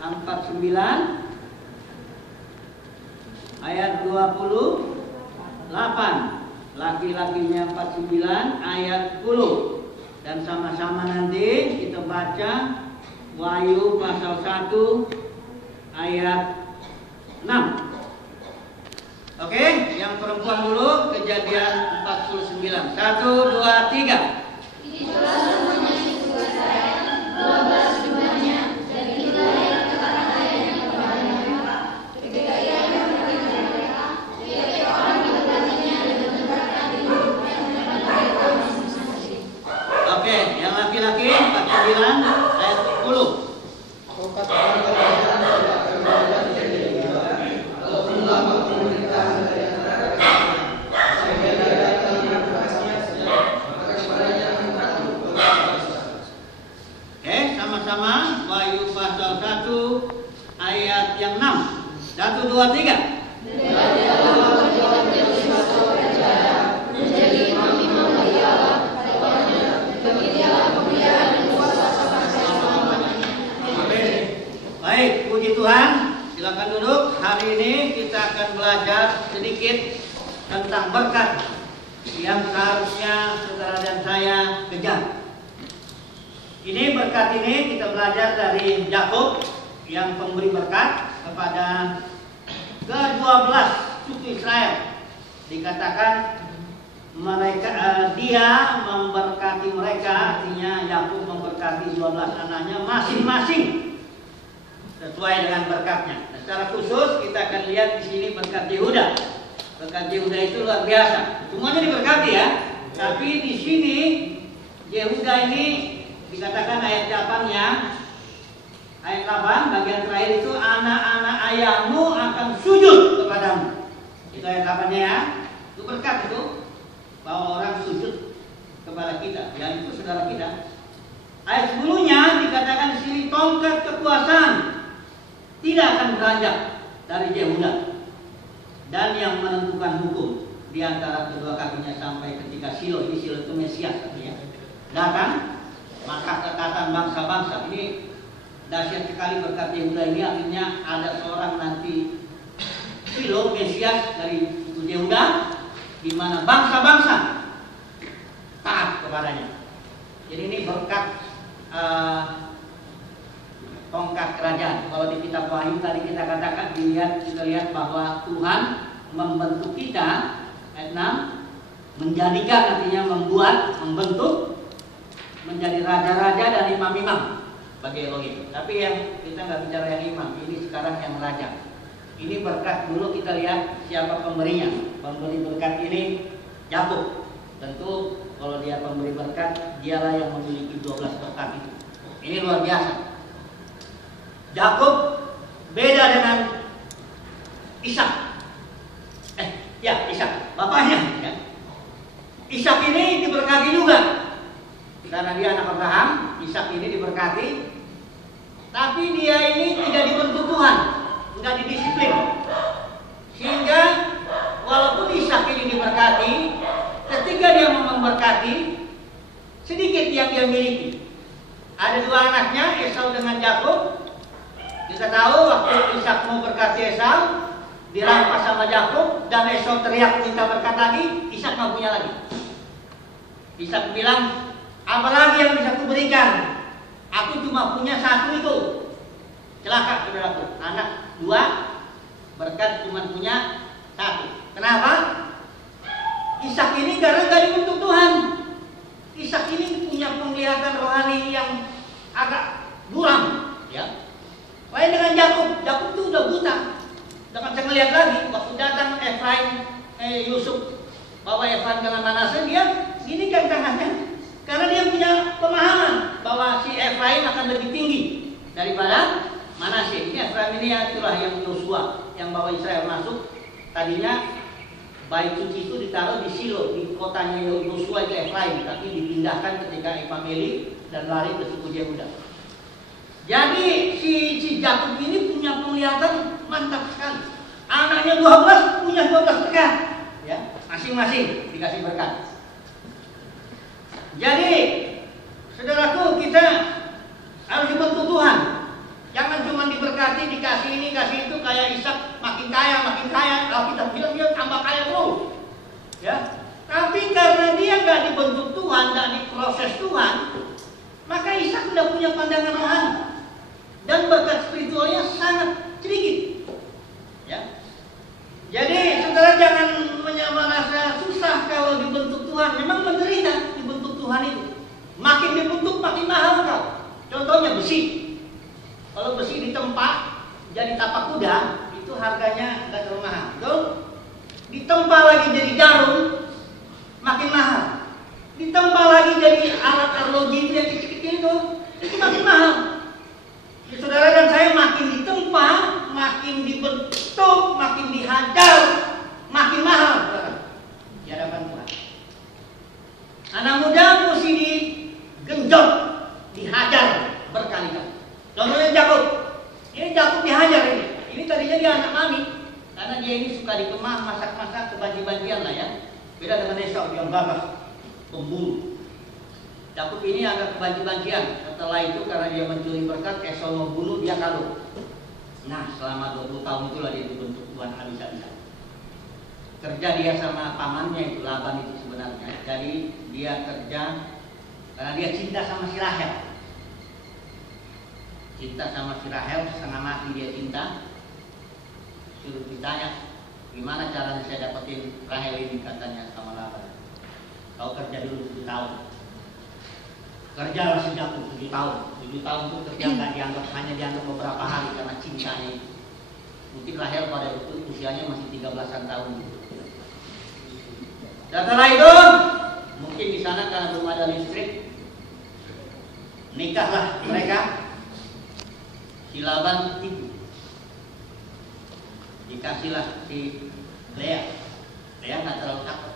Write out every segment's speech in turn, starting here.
49 ayat 28, laki-lakinya 49 ayat 10. Dan sama-sama nanti kita baca Wahyu pasal 1 ayat 6. Oke, yang perempuan dulu, Kejadian 49. 1, 2, 3. Itulah semuanya tugas saya, 12 jumlahnya, dan inilah yang dikatakan ayahnya kepada mereka. Ketika ia memberkati mereka, tiap-tiap orang diberkatinya dan menempatkan di hidupnya kepada mereka masing-masing. Oke, yang laki-laki 49 ayat 10. Sama-sama Wahyu pasal 1 ayat yang 6. 1, 2, 3. Menjadi imam-imam bagi Allah pada waktunya, bagi dialah kemuliaan dan kuasa sampai selama-lamanya. Baik, puji Tuhan. Silakan duduk. Hari ini kita akan belajar sedikit tentang berkat yang seharusnya saudara dan saya kejar. Ini berkat ini kita belajar dari Yakub yang pemberi berkat kepada ke-12 suku Israel. Dikatakan mereka dia memberkati mereka, artinya Yakub memberkati 12 anaknya masing-masing sesuai dengan berkatnya. Nah, secara khusus kita akan lihat di sini berkat Yehuda. Berkat Yehuda itu luar biasa. Semuanya diberkati ya. Tapi di sini Yehuda ini dikatakan ayat 8-nya, ayat 8 bagian terakhir itu anak-anak ayahmu akan sujud kepadamu. Itu ayat 8-nya ya. Itu berkat itu bahwa orang sujud kepada kita, yang itu saudara kita. Ayat 10-nya dikatakan di sini tongkat kekuasaan tidak akan beranjak dari Yehuda, dan yang menentukan hukum di antara kedua kakinya sampai ketika Silo. Ini Silo itu Mesias artinya datang, maka kekatan bangsa-bangsa. Ini dahsyat sekali berkat Yehuda ini, artinya ada seorang nanti Silo Mesias dari suku Yehuda, di mana bangsa-bangsa taat kepadanya. Jadi ini berkat tongkat kerajaan. Kalau di kitab Wahyu tadi kita katakan, kita lihat bahwa Tuhan membentuk kita, ayat 6, menjadikan artinya membuat, membentuk menjadi raja-raja dan imam-imam bagi Elohim. Tapi yang kita nggak bicara yang imam, ini sekarang yang raja. Ini berkat. Dulu kita lihat siapa pemberinya. Pemberi berkat ini Yakub. Tentu kalau dia pemberi berkat, dialah yang memiliki 12 berkat itu. Ini luar biasa. Yakub beda dengan Ishak. Ishak, bapaknya ya. Ishak ini diberkati juga. Karena dia anak Abraham, Ishak ini diberkati. Tapi dia ini tidak dibentuk Tuhan, tidak didisiplin. Sehingga walaupun Ishak ini diberkati, ketika dia memberkati, sedikit yang dia miliki. Ada dua anaknya, Esau dengan Yakub. Kita tahu waktu Ishak mau berkati Esau, dirampas sama Yakub, dan Esau teriak minta berkat lagi, Ishak nggak punya lagi. Ishak bilang, apalagi yang bisa kuberikan? Aku cuma punya satu itu. Celaka saudaraku, anak dua, berkat cuma punya satu. Kenapa? Ishak ini karena gak dibentuk Tuhan. Ishak ini punya penglihatan rohani yang agak buram, ya. Lain dengan Yakub itu udah buta, udah nggak bisa ngeliat lagi. Waktu datang Yusuf bawa Efraim dengan Manasye, dia gini kan tangannya. Karena dia punya pemahaman bahwa si Efraim akan lebih tinggi daripada Manasye. Ini Efraim ini itulah yang Yosua yang bawa Israel masuk. Tadinya bait suci itu ditaruh di Silo, di kotanya Yosua itu Efraim, tapi dipindahkan ketika Epameli dan lari ke suku Yehuda. Jadi si Yakub ini punya penglihatan mantap sekali. Anaknya 12 punya 12 berkat, ya, masing-masing dikasih berkat. Jadi, saudaraku, kita harus dibentuk Tuhan. Jangan cuma diberkati berkati, dikasih ini, kasih itu, kayak Ishak makin kaya. Alkitab bilang dia tambah kaya terus. Ya, tapi karena dia nggak dibentuk Tuhan, nggak diproses Tuhan, maka Ishak tidak punya pandangan rohani dan berkat spiritualnya sangat sedikit. Ya, jadi saudara jangan merasa susah kalau dibentuk Tuhan. Memang menderita dibentuk Tuhan itu. Makin dibentuk makin mahal kau. Contohnya besi. Kalau besi ditempa jadi tapak kuda, itu harganya nggak terlalu mahal. Betul? Ditempa lagi jadi jarum, makin mahal. Ditempa lagi jadi alat arloji itu yang kecil-kecil itu makin mahal. Ya, saudara dan saya makin ditempa, makin dibentuk, makin dihajar, makin mahal. Di hadapan Tuhan. Anak muda mesti digenjot, dihajar berkali-kali. Contohnya Yakub. Ini Yakub dihajar ini. Ini tadinya dia anak mami, karena dia ini suka dikemah, masak-masak, kebanji-banjian lah ya. Beda dengan Esau yang gagah, pemburu. Yakub ini agak kebanji-banjian. Setelah itu karena dia mencuri berkat, Esau membunuh, dia kabur. Nah, selama 20 tahun itulah dia dibentuk Tuhan habis-habisan. Kerja dia sama pamannya itu, Laban itu sebenarnya. Jadi dia kerja karena dia cinta sama si Rahel. Cinta sama si Rahel, setengah mati dia cinta. Suruh ditanya, gimana caranya saya dapetin Rahel ini, katanya sama Laban. Kau kerja dulu 7 tahun. Kerjalah sejak 7 tahun. 7 tahun itu kerja nggak dianggap, hanya dianggap beberapa hari karena cintanya itu. Mungkin Rahel pada itu usianya masih 13-an tahun. Dan setelah itu, mungkin di sana karena belum ada listrik, nikahlah mereka. Si Laban itu dikasihlah si Lea. Lea nggak terlalu cakep.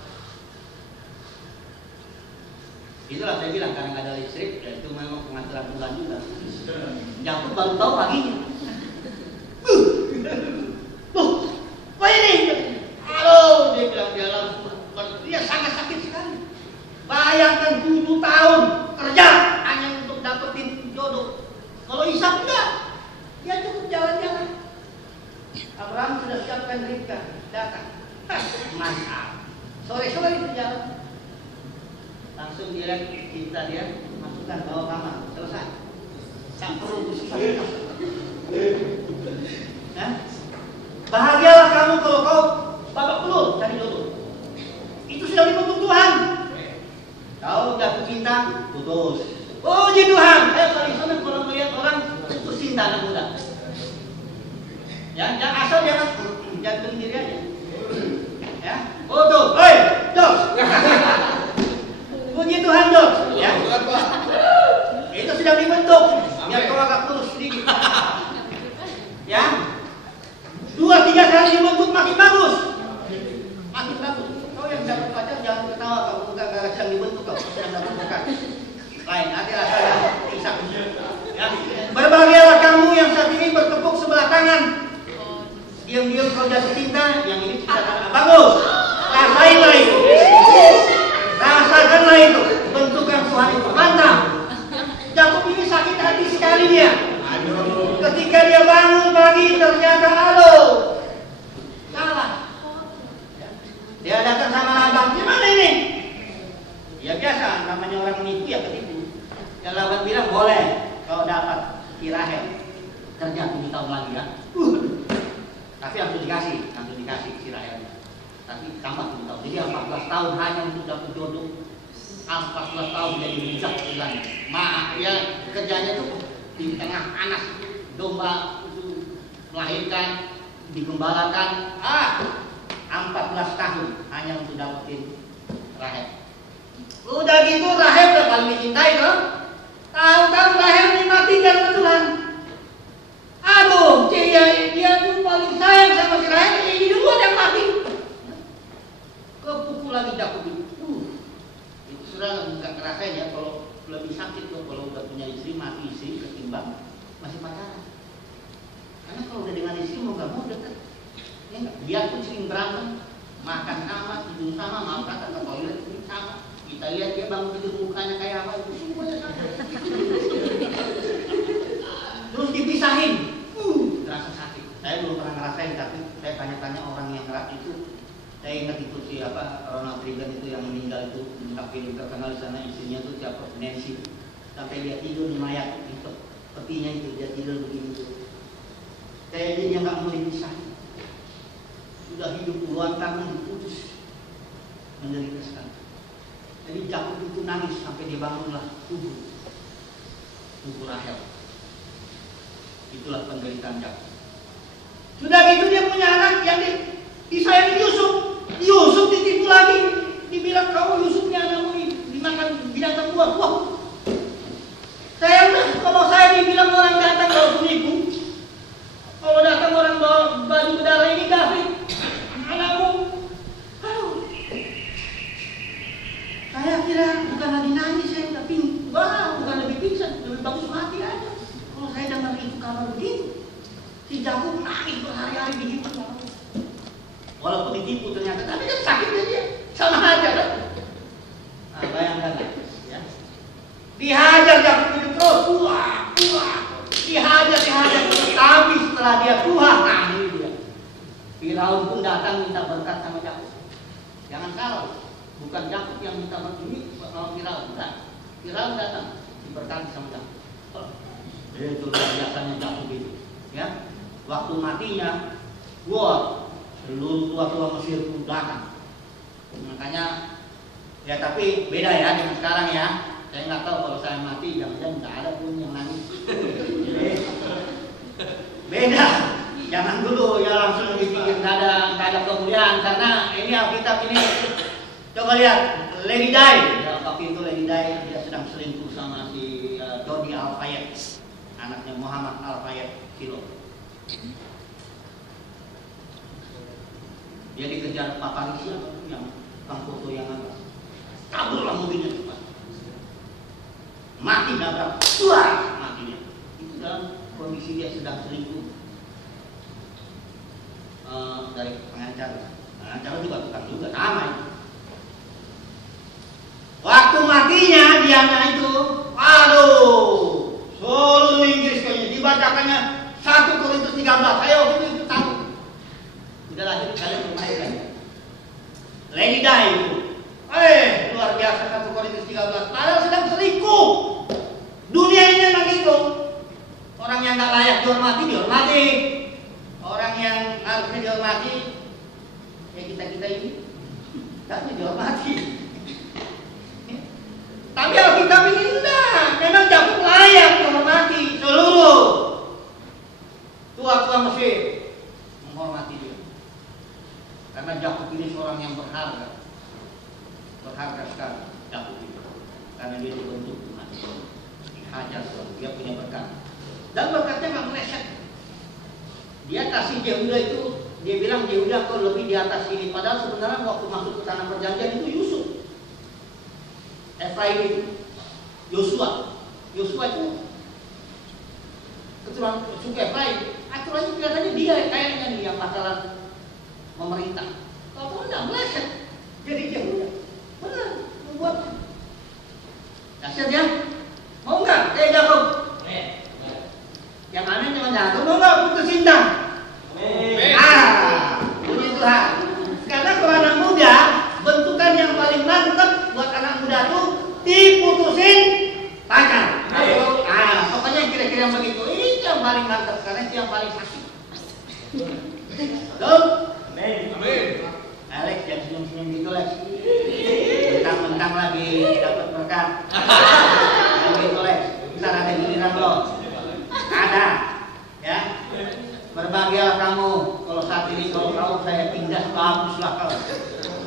Itulah saya bilang karena nggak ada listrik, ya itu memang pengaturan Tuhan juga. Yakub baru tahu paginya. Apa ini? Halo, dia bilang dia langsung. Dia sangat sakit sekali. Bayangkan 7 tahun kerja hanya untuk dapetin jodoh. Kalau Ishak enggak. Dia cukup jalan-jalan. Abraham sudah siapkan Ribka, datang. Mantap. Sore-sore itu jalan. Langsung dia lihat cinta dia, masukkan bawa kamar, selesai. Tak perlu susah. Nah, bahagialah kamu kalau kau babak belur cari jodoh. Itu sudah dibentuk Tuhan. Kau jatuh cinta, putus. Oh, jadi Tuhan. Ayo paling senang kalau melihat orang putus cinta anak muda. Ya, jangan asal jangan jantung diri aja. Ya, putus. Oi, Jos. Puji Tuhan, Jos. Ya. Itu sudah dibentuk. Biar kau agak kurus sedikit. Ya. 2-3 kali dibentuk makin bagus. Makin bagus. Kau yang dapat pacar jangan ketawa kau enggak sedang dibentuk kau sedang dapat berkat. Lain hati-hati saya Ishak. Ya. Berbahagialah kamu yang saat ini bertepuk sebelah tangan. Diam-diam kau jatuh cinta, yang ini cinta bagus. Rasainlah itu. Rasakanlah itu bentukan Tuhan itu. Mantap. Yakub ini sakit hati sekali dia. Ketika dia bangun pagi ternyata salah. Dia datang sama Laban, gimana ini? Ya biasa, namanya orang menipu ya ketipu. Ya Laban bilang boleh kalau dapat si Rahel kerja 7 tahun lagi ya. Tapi harus dikasih si Rahel. Tapi tambah 7 tahun. Jadi 14 tahun hanya untuk dapat jodoh. 14 tahun jadi bijak bulan. Maaf ya kerjanya tuh di tengah panas domba itu melahirkan, digembalakan. 14 tahun hanya untuk dapetin Rahel. Udah gitu Rahel udah paling dicintai kan? Tahu-tahu Rahel dimatikan ke Tuhan. Aduh, dia tuh paling sayang sama si Rahel, ini duluan yang mati. Kepukul lagi Yakub itu. Itu sudah nggak ngerasain ya kalau lebih sakit tuh kalau udah punya istri mati istri ketimbang masih pacaran. Karena kalau udah dengan istri mau nggak mau deket. Ya, dia pun sering berantem, makan sama, tidur sama, makan ke toilet sama. Kita lihat dia bangun tidur mukanya kayak apa itu semuanya sama. Terus dipisahin, tanya-tanya orang yang itu. Saya ingat itu siapa Ronald Reagan itu yang meninggal itu, tapi terkenal di sana istrinya itu siapa Nancy, sampai dia tidur di mayat itu, petinya itu dia tidur begini tuh. Kayaknya dia nggak mau dipisah. Sudah hidup puluhan tahun diputus, menderita sekali. Jadi Yakub itu nangis sampai dibangunlah kubur Rahel. Itulah penderitaan Yakub. Sudah gitu dia punya anak yang disayangi Yusuf ditipu lagi, dibilang kamu Yusufnya anakmu dimakan binatang buas. Wah, saya udah kalau saya dibilang orang datang bawa penipu, kalau datang orang bawa baju berdarah ini David, anakmu, aduh, saya kira bukan lagi nangis, saya udah bukan lebih pingsan, lebih bagus mati aja. Kalau saya dengar itu kabar begitu, si Yakub nangis berhari-hari begitu. Walaupun ditipu ternyata, tapi kan sakitnya dia sama aja kan. Nah, bayangkan ya. Dihajar Yakub itu terus, dihajar, tapi setelah dia Tuhan, nah ini dia. Firaun pun datang minta berkat sama Yakub. Jangan salah, bukan Yakub yang minta berkat ini sama Firaun, bukan. Firaun datang diberkati sama Yakub. Itu luar biasanya Yakub itu, ya. Waktu matinya, seluruh tua-tua Mesir pun datang. Makanya ya tapi beda ya dengan sekarang ya. Saya nggak tahu kalau saya mati jangan-jangan nggak ada pun yang nangis. Beda. Jangan dulu ya langsung dipikir nggak ada kemuliaan karena ini Alkitab ini. Coba lihat Lady Di. Ya, waktu itu Lady Di dia sedang selingkuh sama si Dodi Al-Fayed, anaknya Muhammad Al-Fayed Silo. Dia dikejar paparazzi yang foto yang apa? Kaburlah mobilnya cepat. Mati nabrak, matinya. Itu dalam kondisi dia sedang selingkuh dari pengacara. Pengacara juga tukang juga sama itu. Waktu matinya dianya itu, seluruh Inggris kayaknya dibacakannya 1 Korintus 13. Ayo itu tahu. Udah lahir kalian bermain kan? Lady Di itu, luar biasa 1 Korintus 13. Padahal sedang selingkuh. Dunia ini memang gitu. Orang yang nggak layak dihormati. Orang yang harusnya dihormati, ya kita ini, harusnya dihormati. Tapi Alkitab ini enggak. Memang Yakub layak dihormati seluruh tua-tua Mesir menghormati dia. Karena Yakub ini seorang yang berharga sekali Yakub ini. Karena dia dibentuk Tuhan, dihajar Tuhan, dia punya berkat. Dan berkatnya nggak meleset. Dia kasih Yehuda itu, dia bilang Yehuda kau lebih di atas ini. Padahal sebenarnya waktu masuk ke tanah perjanjian itu Yusuf, Efraim itu, Yosua itu keturunan suku Efraim. Aturannya kelihatannya dia kayaknya nih yang bakalan memerintah. Kalau enggak meleset, jadi Yehuda. Benar, membuat dahsyat ya. Mau nggak kayak Yakub? Yang aneh cuma Yakub, mau nggak putus cinta? Puji Tuhan. Karena kalau anak muda, bentukan yang paling mantap buat anak muda tuh diputusin pacar. Pokoknya kira-kira yang begitu. Ini yang paling mantap karena itu yang paling sakit. Betul? Amin. Alex jangan senyum-senyum gitu Lex. Mentang-mentang lagi dapat berkat. Jangan gitu Lex. Ntar ada giliran lo. Ada, ya. Berbahagialah kamu. Kalau saat ini kalau saya tindas baguslah kau.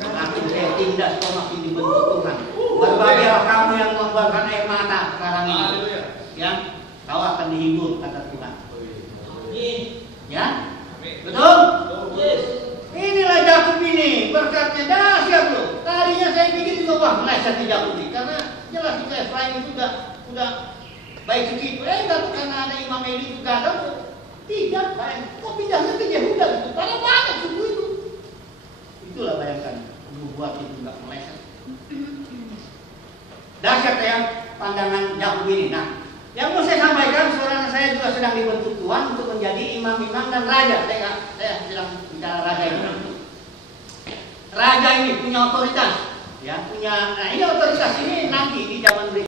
Makin saya tindas kau makin dibentuk Tuhan. Berbahagialah kamu yang mengeluarkan air mata sekarang ini. Ya, kau akan dihibur kata Tuhan. Ya, betul? Inilah Yakub ini berkatnya dahsyat loh. Tadinya saya pikir juga wah meleset di Yakub ini karena jelas itu Efraim itu udah baik segitu. Tapi karena ada Imam Eli itu gagal. Tidak, kok pindahnya ke Yehuda gitu. Padahal banyak suku itu. Itulah bayangkan, buat itu nggak meleset. Dahsyat ya pandangan Yakub ini. Nah, yang mau saya sampaikan, saudara saya juga sedang dibentuk Tuhan untuk menjadi imam imam-imam dan raja. Saya bilang bicara raja ini. Raja ini punya otoritas, ya punya. Nah ini otoritas ini nanti di zaman berikutnya.